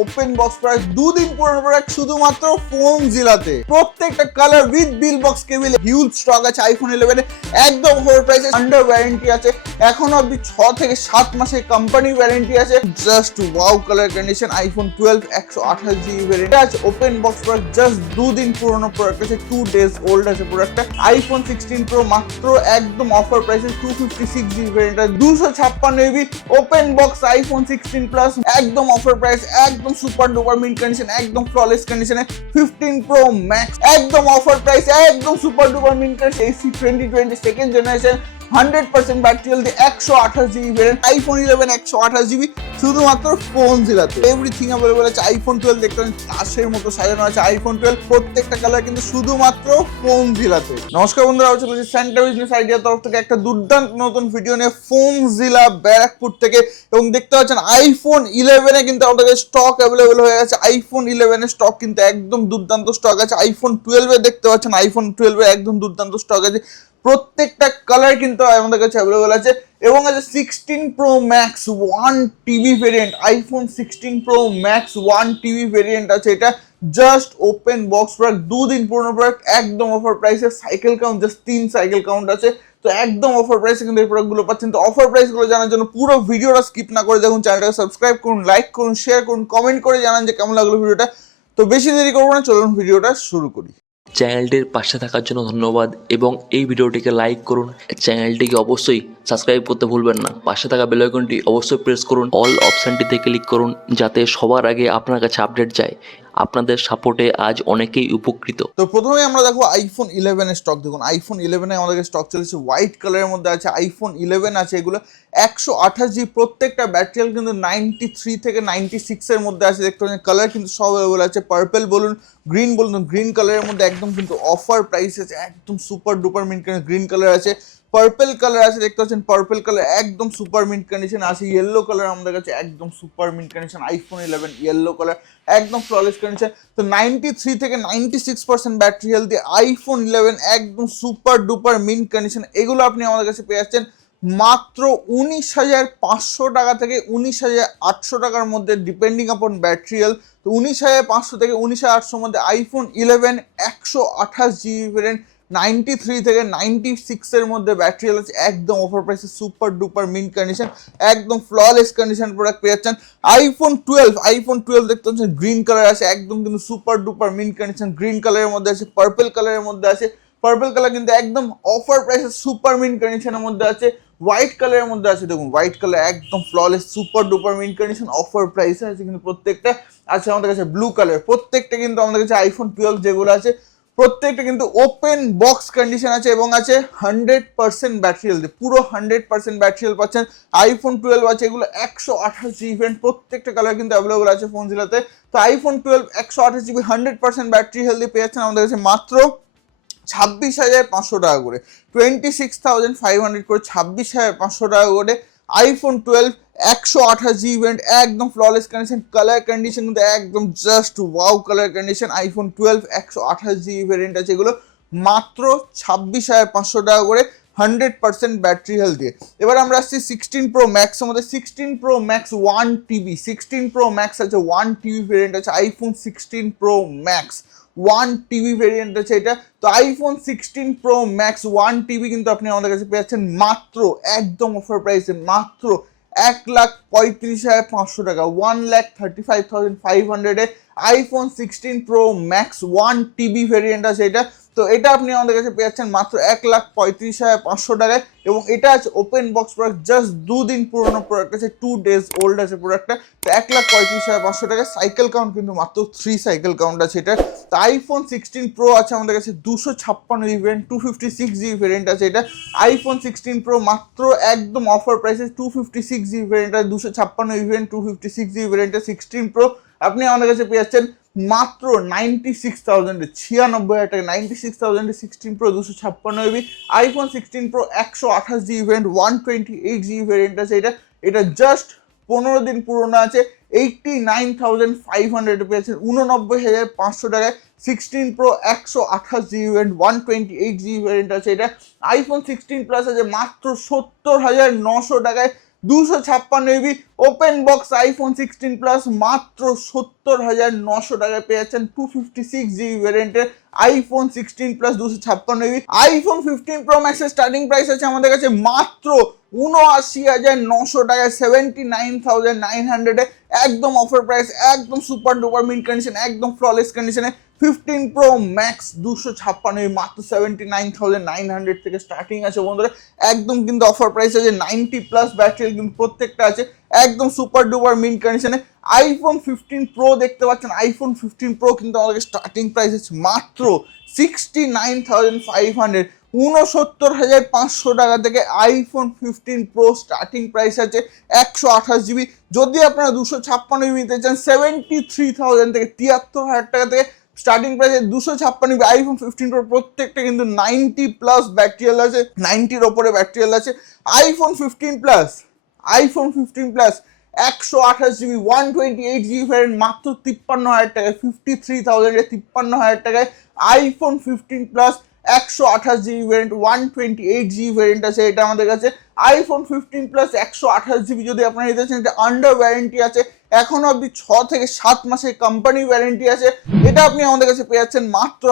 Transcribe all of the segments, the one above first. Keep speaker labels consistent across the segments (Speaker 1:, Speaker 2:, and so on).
Speaker 1: Open box price দুদিন পুরনো product শুধুমাত্র ফোন জিলাতে। প্রত্যেকটা colour with bill box cable huge stock আছে আইফোন ইলেভেনে একদম হোর প্রাইসে আন্ডার ওয়ারেন্টি আছে। এখন অবধি ছ থেকে সাত মাসের কোম্পানি ওয়ারেন্টি আছে। Just wow colour condition iPhone twelve একশো আঠাশ জিবি ভ্যারিয়েন্ট আছে। ওপেন বক্স প্রোডাক্ট জাস্ট দুদিন পুরনো প্রোডাক্ট আছে। টু ডেজ ওল্ড আছে প্রোডাক্টটা আইফোন সিক্সটিন প্রো মাত্র একদম অফার প্রাইসে two fifty six GB variant আছে। দুশো ছাপ্পান্ন GB open box iPhone sixteen plus একদম অফার প্রাইস একদম সুপার ডুপার মিন কন্ডিশন একদম ফ্ললেস কন্ডিশনে ফিফটিন প্রো ম্যাক্স একদম অফার প্রাইস একদম super duper mint condition SE twenty twenty second generation hundred percent battery একশো আঠাশ জিবি ভ্যারিয়েন্ট আইফোন ইলেভেন একশো আঠাশ জিবি শুধুমাত্র ফোন জিলাতে এভরিথিং অ্যাভেলেবল আছে আইফোন টুয়েলভ দেখতে পাচ্ছেন মতো সাজানো আছে আইফোন টুয়েলভ প্রত্যেকটা কালার কিন্তু শুধুমাত্র ফোন জিলাতে নমস্কার বন্ধুরা আমি চলেছি সেন্টার বিজনেস আইডিয়ার তরফ থেকে একটা দুর্দান্ত নতুন ভিডিও নিয়ে ফোন জিলা ব্যারাকপুর থেকে। এবং দেখতে পাচ্ছেন আইফোন ইলেভেনে কিন্তু আমাদের স্টক অ্যাভেলেবল হয়ে গেছে। আইফোন ইলেভেনের স্টক কিন্তু একদম দুর্দান্ত স্টক আছে। আইফোন টুয়েলভে দেখতে পাচ্ছেন আইফোন টুয়েলভে একদম দুর্দান্ত স্টক আছে। প্রত্যেকটা কালার কিন্তু আমাদের কাছে অ্যাভেলেবেল আছে এবং আছে sixteen pro max one TB variant iPhone sixteen pro max one TB variant আছে এটা। জাস্ট ওপেন বক্স প্রোডাক্ট দুদিন পুরনো প্রোডাক্ট একদম অফার প্রাইসে সাইকেল কাউন্ট জাস্ট তিন সাইকেল কাউন্ট আছে। তো একদম অফার প্রাইসে কিন্তু এই প্রোডাক্টগুলো পাচ্ছেন। তো অফার প্রাইসগুলো জানার জন্য পুরো ভিডিওটা স্কিপ না করে দেখুন চ্যানেলটাকে সাবস্ক্রাইব করুন লাইক করুন শেয়ার করুন কমেন্ট করে জানান যে কেমন লাগল ভিডিওটা তো বেশি দেরি করব না, চলুন ভিডিওটা শুরু করি।
Speaker 2: চ্যানেলটির পাশে থাকার জন্য ধন্যবাদ এবং এই ভিডিওটিকে লাইক করুন। চ্যানেলটিকে অবশ্যই সাবস্ক্রাইব করতে ভুলবেন না। পাশে থাকা বেলাইকনটি অবশ্যই প্রেস করুন। অল অপশানটিতে ক্লিক করুন যাতে সবার আগে আপনার কাছে আপডেট যায়। আপনাদের সাপোর্টে আজ অনেকেই উপকৃত।
Speaker 1: তো প্রথমে আমরা দেখো আইফোন ইলেভেনের স্টক দেখুন। আইফোন ইলেভেনে আমাদের স্টক চলেছে হোয়াইট কালারের মধ্যে আছে আইফোন ইলেভেন আছে, এগুলো একশো আঠাশ জি প্রত্যেকটা ব্যাটারিয়াল কিন্তু নাইনটি থ্রি থেকে নাইনটি সিক্সের মধ্যে আছে, দেখতে পাচ্ছেন। কালার কিন্তু সব অ্যাভেলেবল আছে। পার্পেল বলুন গ্রিন বলুন গ্রিন কালারের মধ্যে একদম কিন্তু অফার প্রাইস আছে, একদম super duper mint green colour আছে। পার্পেল কালার আছে দেখতে পাচ্ছেন পার্পেল কালার একদম সুপার মিন্ট কন্ডিশন আছে ইয়েলো কালার আমাদের কাছে একদম super mint condition iPhone eleven yellow colour একদম ফ্ললেস কন্ডিশন তো নাইনটি থ্রি থেকে ninety six percent battery healthy iPhone eleven একদম সুপার ডুপার মিন্ট কন্ডিশন এগুলো আপনি আমাদের কাছে পেয়ে যাচ্ছেন মাত্র উনিশ হাজার পাঁচশো টাকা থেকে উনিশ হাজার আটশো টাকার মধ্যে ডিপেন্ডিং আপন ব্যাটারিয়াল তো উনিশ হাজার পাঁচশো থেকে উনিশ হাজার আটশোর মধ্যে আইফোন ইলেভেন একশো আঠাশ জিবি ভ্যারিয়েন্ট নাইনটি থ্রি থেকে নাইনটি সিক্সের মধ্যে ব্যাটারি আছে, একদম অফার প্রাইসে সুপার ডুপার মিন কন্ডিশন একদম ফ্ললেস কন্ডিশন প্রোডাক্ট পেয়ে যাচ্ছেন। আইফোন টুয়েলভ আইফোন টুয়েলভ দেখতে পাচ্ছেন গ্রিন কালার আছে, একদম কিন্তু super duper mint condition green কালারের মধ্যে আছে পার্পল কালারের মধ্যে আছে। পার্পল কালার কিন্তু একদম অফার প্রাইসে সুপার মিন কন্ডিশনের মধ্যে আছে হোয়াইট কালারের মধ্যে আছে। দেখুন হোয়াইট কালার একদম flawless super duper mint condition offer প্রাইসে আছে কিন্তু প্রত্যেকটা আছে আমাদের কাছে ব্লু কালার প্রত্যেকটা কিন্তু আমাদের কাছে আইফোন টুয়েলভ যেগুলো আছে প্রত্যেকটা কিন্তু ওপেন বক্স কন্ডিশন আছে এবং আছে হান্ড্রেড পার্সেন্ট ব্যাটারি হেলথ পুরো হান্ড্রেড পার্সেন্ট ব্যাটারি হেলথ পাচ্ছেন। আইফোন টুয়েলভ আছে, এগুলো একশো আঠাশ জিবি ভ্যারিয়েন্ট প্রত্যেকটা কালার কিন্তু অ্যাভেলেবল আছে ফোন জেলাতে তো আইফোন টুয়েলভ একশো আঠাশ জিবি হান্ড্রেড পার্সেন্ট ব্যাটারি হেলথে পেয়ে যাচ্ছেন আমাদের কাছে মাত্র ছাব্বিশ হাজার পাঁচশো টাকা করে। Twenty six thousand five hundred করে ছাব্বিশ হাজার পাঁচশো টাকা করে আইফোন টুয়েলভ একশো আঠাশ জি ইভেন্ট একদম ফ্ললেস কন্ডিশন কালার কন্ডিশন কিন্তু একদম just wow colour condition iPhone twelve একশো আঠাশ জি ভ্যারিয়েন্ট আছে এগুলো। মাত্র ছাব্বিশ হাজার পাঁচশো টাকা করে হান্ড্রেড পার্সেন্ট ব্যাটারি হেলথ দিয়ে এবার আমরা আসছি সিক্সটিন প্রো ম্যাক্স আমাদের sixteen pro max one TV sixteen pro max আছে ওয়ান টিভি ভেরিয়েন্ট আছে iPhone sixteen pro max one TV variant আছে এটা। তো iPhone sixteen pro max one TV কিন্তু আপনি আমাদের কাছে পেয়ে যাচ্ছেন মাত্র, একদম অফার প্রাইসে মাত্র এক লাখ পঁয়ত্রিশ হাজার পাঁচশো টাকা one lakh thirty five thousand five হান্ড্রেডে iPhone sixteen pro max one TB variant আছে এটা। তো এটা আপনি আমাদের কাছে পেয়ে যাচ্ছেন মাত্র এক লাখ পঁয়ত্রিশ হাজার পাঁচশো টাকায় এবং এটা আছে ওপেন বক্স প্রোডাক্ট জাস্ট দুদিন পুরোনো প্রোডাক্ট আছে টু ডেজ ওল্ড আছে প্রোডাক্টটা তো এক লাখ পঁয়ত্রিশ হাজার পাঁচশো টাকায় সাইকেল কাউন্ট কিন্তু মাত্র থ্রি সাইকেল কাউন্ট আছে এটা। তো আইফোন সিক্সটিন প্রো আছে আমাদের কাছে দুশো ছাপ্পান্ন GB variant two fifty six GB variant আছে এটা। আইফোন সিক্সটিন প্রো মাত্র একদম অফার প্রাইসে two fifty six GB variant আছে দুশো ছাপ্পান্ন variant two fifty six GB ভ্যারিয়েন্টে sixteen pro আপনি আমাদের কাছে পেয়ে যাচ্ছেন মাত্র নাইনটি সিক্স থাউজেন্ডে ছিয়ানব্বই হাজার টাকা নাইনটি সিক্স থাউজেন্ডে সিক্সটিন প্রো দুশো ছাপ্পান্ন জিবি আইফোন সিক্সটিন প্রো একশো আঠাশ GB variant one twenty eight GB variant আছে এটা। এটা জাস্ট পনেরো দিন পুরোনো আছে। Eighty nine thousand five hundred পেয়েছেন উননব্বই হাজার পাঁচশো টাকায়। সিক্সটিন প্রো একশো আঠাশ GB variant one twenty eight GB variant আছে এটা। আইফোন সিক্সটিন প্লাস আছে মাত্র সত্তর হাজার নশো টাকায়। দুশো ছাপ্পান্ন GB open box iPhone sixteen plus মাত্র সত্তর হাজার নশো টাকায় পেয়ে যাচ্ছেন টু ফিফটি সিক্স জিবি ভ্যারিয়েন্টের আইফোন সিক্সটিন প্লাস দুশো ছাপ্পান্ন জিবি আইফোন ফিফটিন প্রো ম্যাক্সের স্টার্টিং প্রাইস আছে আমাদের কাছে, মাত্র উনআশি হাজার নশো টাকায় সেভেন্টি নাইন থাউজেন্ড নাইন হান্ড্রেডে একদম অফার প্রাইস একদম সুপার ডুপার মিন কন্ডিশন একদম ফ্ললেস কন্ডিশনে ফিফটিন প্রো ম্যাক্স দুশো ছাপ্পান্ন মাত্র seventy nine thousand nine hundred থেকে স্টার্টিং আছে বন্ধুরা। একদম কিন্তু অফার প্রাইস আছে নাইনটি প্লাস ব্যাটারি কিন্তু প্রত্যেকটা আছে, একদম সুপার ডুপার মিন কন্ডিশনে আইফোন ফিফটিন প্রো দেখতে পাচ্ছেন আইফোন ফিফটিন প্রো কিন্তু আমাদের স্টার্টিং প্রাইস আছে মাত্র sixty nine thousand five hundred উনসত্তর হাজার পাঁচশো টাকা থেকে iPhone fifteen pro starting price আছে একশো আঠাশ জিবি যদি আপনারা দুশো ছাপ্পান্ন জিবি নিতে চান সেভেন্টি থ্রি থাউজেন্ড থেকে তিয়াত্তর হাজার টাকা থেকে স্টার্টিং প্রাইসে দুশো ছাপ্পান্ন আইফোন ফিফটিন প্রো প্রত্যেকটা কিন্তু নাইনটি প্লাস ব্যাকটেরিয়াল আছে নাইনটির ওপরে ব্যাকটেরিয়াল আছে। IPhone fifteen plus iPhone fifteen plus একশো আঠাশ GB one twenty eight GB variant মাত্র তিপ্পান্ন হাজার টাকায় ফিফটি থ্রি থাউজেন্ডে তিপ্পান্ন হাজার টাকায়। আইফোন ফিফটিন প্লাস একশো আঠাশ GB variant one twenty eight GB variant আছে, এটা আমাদের কাছে। আইফোন ফিফটিন প্লাস একশো আঠাশ জিবি যদি আপনারা নিতে চান, এটা আন্ডার ওয়ারেন্টি আছে। এখনও অবধি ছ থেকে সাত মাসের কোম্পানি ওয়ারেন্টি আছে। এটা আপনি আমাদের কাছে পেয়ে যাচ্ছেন মাত্র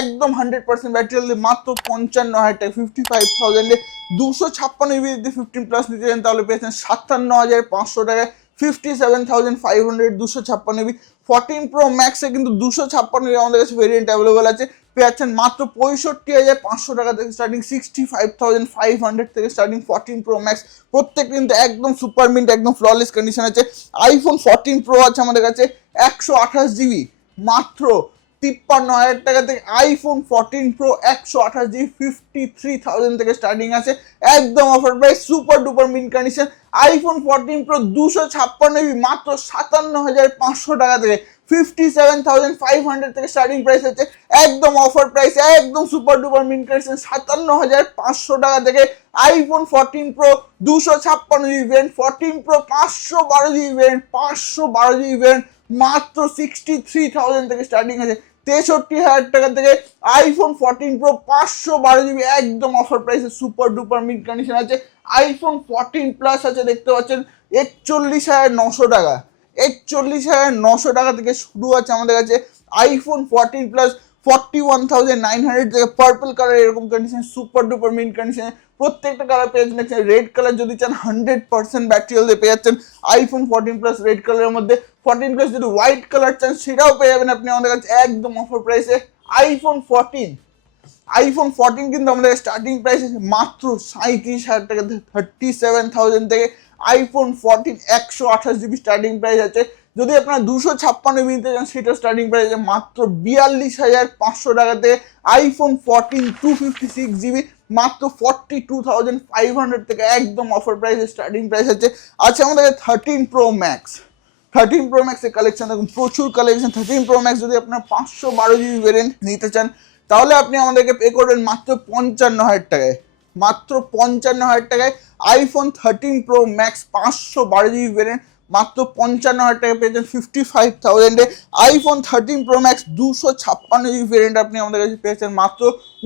Speaker 1: একদম হান্ড্রেড পার্সেন্ট ব্যাটারি মাত্র পঞ্চান্ন হাজার টাকা ফিফটি ফাইভ থাউজেন্ডে দুশো ছাপ্পান্ন জিবি যদি ফিফটিন প্লাস নিতে চান, তাহলে পেয়েছেন সাতান্ন হাজার পাঁচশো টাকায়। Fifty seven thousand five hundred, দুশো ছাপ্পান্ন জিবি ফোরটিন প্রো ম্যাক্সে কিন্তু দুশো ছাপ্পান্ন আমাদের কাছে ভেরিয়েন্ট অ্যাভেলেবল আছে। পেয়েছেন মাত্র পঁয়ষট্টি হাজার পাঁচশো টাকা থেকে starting sixty five thousand five hundred থেকে স্টার্টিং ফোরটিন প্রো ম্যাক্স প্রত্যেক কিন্তু একদম সুপার মিন্ট একদম ফ্ললেস কন্ডিশন আছে। আইফোন ফোরটিন প্রো আছে আমাদের কাছে, একশো আঠাশ জিবি মাত্র তিপ্পান্ন হাজার টাকা থেকে আইফোন ফোরটিন প্রো একশো আঠাশ জিবি ফিফটি থ্রি থাউজেন্ড থেকে স্টার্টিং আছে। একদম offer price super duper mint condition iPhone fourteen pro দুশো ছাপ্পান্ন মাত্র সাতান্ন হাজার পাঁচশো টাকা থেকে fifty seven thousand five hundred থেকে স্টার্টিং প্রাইস আছে একদম অফার প্রাইস একদম সুপার ডুপার মিন কন্ডিশন সাতান্ন হাজার পাঁচশো টাকা থেকে আইফোন ফোরটিন প্রো দুশো ছাপ্পান্ন জিবি ভ্যারিয়েন্ট ফোরটিন প্রো পাঁচশো বারো জিবি ভ্যারিয়েন্ট পাঁচশো বারো জিবি ভ্যারিয়েন্ট মাত্র সিক্সটি থ্রি থাউজেন্ড থেকে স্টার্টিং আছে। তেষট্টি হাজার টাকা থেকে আইফোন ফোরটিন প্রো পাঁচশো বারো জিবি একদম অফার প্রাইসে সুপার ডুপার মিড কন্ডিশন আছে। আইফোন ফোরটিন প্লাস আছে, দেখতে পাচ্ছেন, একচল্লিশ হাজার নশো টাকা। একচল্লিশ হাজার নশো টাকা থেকে শুরু আছে আমাদের কাছে। IPhone fourteen plus forty one thousand nine hundred থেকে পার্পল কালার এরকম কন্ডিশন সুপার ডুপার মিন কন্ডিশনে প্রত্যেকটা কালার পেয়ে যাচ্ছেন। রেড কালার যদি চান হান্ড্রেড পার্সেন্ট ব্যাটারি হেলথে পেয়ে যাচ্ছেন। আইফোন ফোরটিন প্লাস রেড কালারের মধ্যে। ফোরটিন প্লাস যদি হোয়াইট কালার চান, সেটাও পেয়ে যাবেন আপনি আমাদের কাছে একদম অফার প্রাইসে আইফোন ফোরটিন আইফোন ফোরটিন কিন্তু আমাদের স্টার্টিং প্রাইস আছে মাত্র সাঁত্রিশ হাজার টাকা থার্টি সেভেন থাউজেন্ড থেকে। আইফোন ফোরটিন একশো আঠাশ জিবি স্টার্টিং প্রাইস আছে। যদি আপনারা দুশো ছাপ্পান্ন নিতে চান সেটা স্টার্টিং প্রাইস মাত্র বিয়াল্লিশ হাজার পাঁচশো টাকাতে iPhone fourteen two fifty six GB মাত্র forty two thousand five hundred থেকে একদম অফার প্রাইসে স্টার্টিং প্রাইস আছে। আছে আমাদের thirteen pro max thirteen pro ম্যাক্সের কালেকশন দেখুন, প্রচুর কালেকশন থার্টিন প্রো ম্যাক্স যদি আপনার পাঁচশো বারো জিবি ভেরিয়েন্ট নিতে চান, তাহলে আপনি আমাদেরকে পে করবেন মাত্র পঞ্চান্ন হাজার টাকায়। মাত্র পঞ্চান্ন হাজার টাকায় আইফোন থার্টিন প্রো ম্যাক্স পাঁচশো বারো জিবি ভেরিয়েন্ট মাত্র পঞ্চান্ন হাজার টাকা পেয়েছেন ফিফটি ফাইভ থাউজেন্ডে আইফোন থার্টিন প্রো ম্যাক্স দুশো ছাপ্পান্ন জিবি ভেরিয়েন্ট আপনি আমাদের কাছে পেয়েছেন মাত্র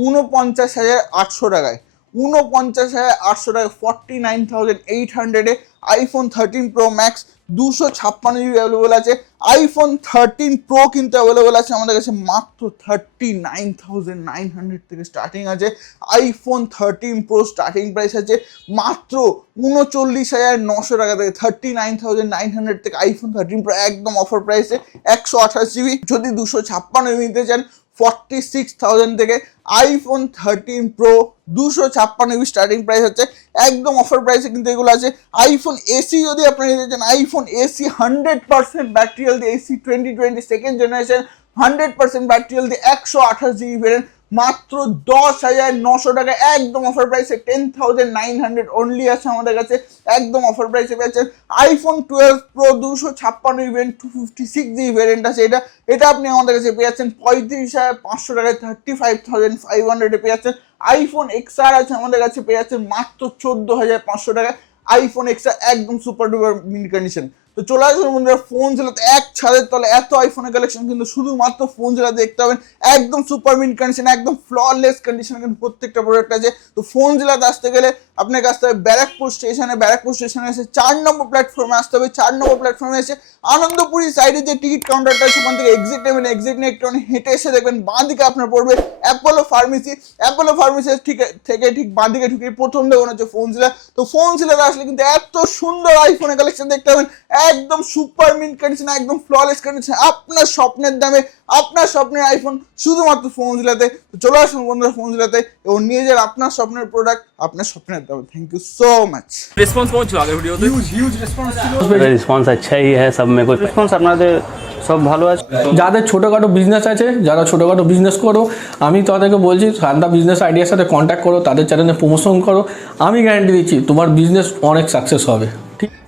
Speaker 1: উনপঞ্চাশ হাজার আটশো টাকায়। উনপঞ্চাশ হাজার আটশো টাকা ফর্টি নাইন থাউজেন্ড এইট হান্ড্রেডে আইফোন থার্টিন প্রো ম্যাক্স দুশো ছাপ্পান্ন জিবি অ্যাভেলেবল আছে। আইফোন থার্টিন প্রো কিন্তু অ্যাভেলেবল আছে, আমাদের কাছে মাত্র thirty nine thousand nine hundred থেকে স্টার্টিং আছে। IPhone thirteen pro starting price আছে মাত্র উনচল্লিশ হাজার নশো টাকা থেকে thirty nine thousand nine hundred থেকে আইফোন থার্টিন প্রো একদম অফার প্রাইসে একশো আঠাশ জিবি যদি দুশো ছাপ্পান্ন নিতে চান ফর্টি সিক্স থাউজেন্ড থেকে আইফোন থার্টিন প্রো দুশো ছাপ্পান্ন জিবি স্টার্টিং প্রাইস হচ্ছে। একদম অফার প্রাইসে কিন্তু এগুলো আছে। আইফোন এসি যদি আপনি নিতে চান iPhone SE hundred percent battery healthy SE twenty twenty second generation hundred percent battery healthy একশো আঠাশ জিবি ভেরিয়েন্ট মাত্র দশ হাজার নশো টাকা। একদম অফার প্রাইসে ten thousand nine hundred only আছে আমাদের কাছে। একদম অফার প্রাইসে পেয়েছেন আইফোন টুয়েলভ প্রো দুশো ছাপ্পান্ন event two fifty six G variant আছে এটা। এটা আপনি আমাদের কাছে পেয়ে যাচ্ছেন পঁয়ত্রিশ হাজার পাঁচশো টাকায় থার্টি ফাইভ থাউজেন্ড ফাইভ হান্ড্রেডে পেয়ে যাচ্ছেন। আইফোন এক্সআর আছে আমাদের কাছে, পেয়ে যাচ্ছেন মাত্র চোদ্দ হাজার পাঁচশো টাকায়। আইফোন এক্সআর একদম সুপার ডুপার মিন কন্ডিশন তো চলে আসুন বন্ধুরা, ফোন জেলাতে এক ছাদের তলে। এত আইফোনের কালেকশন কিন্তু শুধুমাত্র ফোন জেলা দেখতে পাবেন। একদম সুপার মিন কন্ডিশন একদম ফ্ললেস কন্ডিশন কিন্তু প্রত্যেকটা প্রোডাক্ট আছে। তো ফোন জেলাতে আসতে গেলে আপনাকে আসতে হবে ব্যারাকপুর স্টেশনে ব্যারাকপুর স্টেশনে এসে চার নম্বর প্ল্যাটফর্মে আসতে হবে। চার নম্বর প্ল্যাটফর্মে এসে আনন্দপুরি সাইডে যে টিকিট কাউন্টারটা আছে, ওখান থেকে এক্সিট নেবেন। এক্সিট নিয়ে একটু হেঁটে এসে দেখবেন বাঁ দিকে আপনার পড়বে অ্যাপোলো ফার্মেসি অ্যাপোলো ফার্মেসি ঠিক, থেকে ঠিক বাঁ দিকে ঢুকে প্রথম দোকান হচ্ছে ফোন জেলা তো ফোন সিলার আসলে কিন্তু এত সুন্দর আইফোনের কালেকশন দেখতে পাবেন। একদম সুপার মিন্ট কন্ডিশন একদম ফ্ললেস কন্ডিশন আপনার স্বপ্নের দামে আপনার স্বপ্নের আইফোন শুধুমাত্র ফোন জিলাতে তো চলে আসুন বন্ধুরা ফোন জিলাতে এবং নিয়ে যান আপনার স্বপ্নের প্রোডাক্ট আপনার স্বপ্নের দামে। Thank you so much
Speaker 3: response কেমন ছিল আগের ভিডিওতে হিউজ হিউজ
Speaker 4: রেসপন্স ছিল। রেসপন্স আচ্ছাই হ্যাঁ সব মে কোই রেসপন্স আপনাদের সব ভালো আছে।
Speaker 5: যাদের ছোটোখাটো বিজনেস আছে যারা ছোটোখাটো বিজনেস করো আমি তাদেরকে বলছি সান্দা বিজনেস আইডিয়ার সাথে কন্ট্যাক্ট করো তাদের চ্যানেলে প্রমোশন করো। আমি গ্যারান্টি দিচ্ছি তোমার বিজনেস অনেক সাকসেস হবে।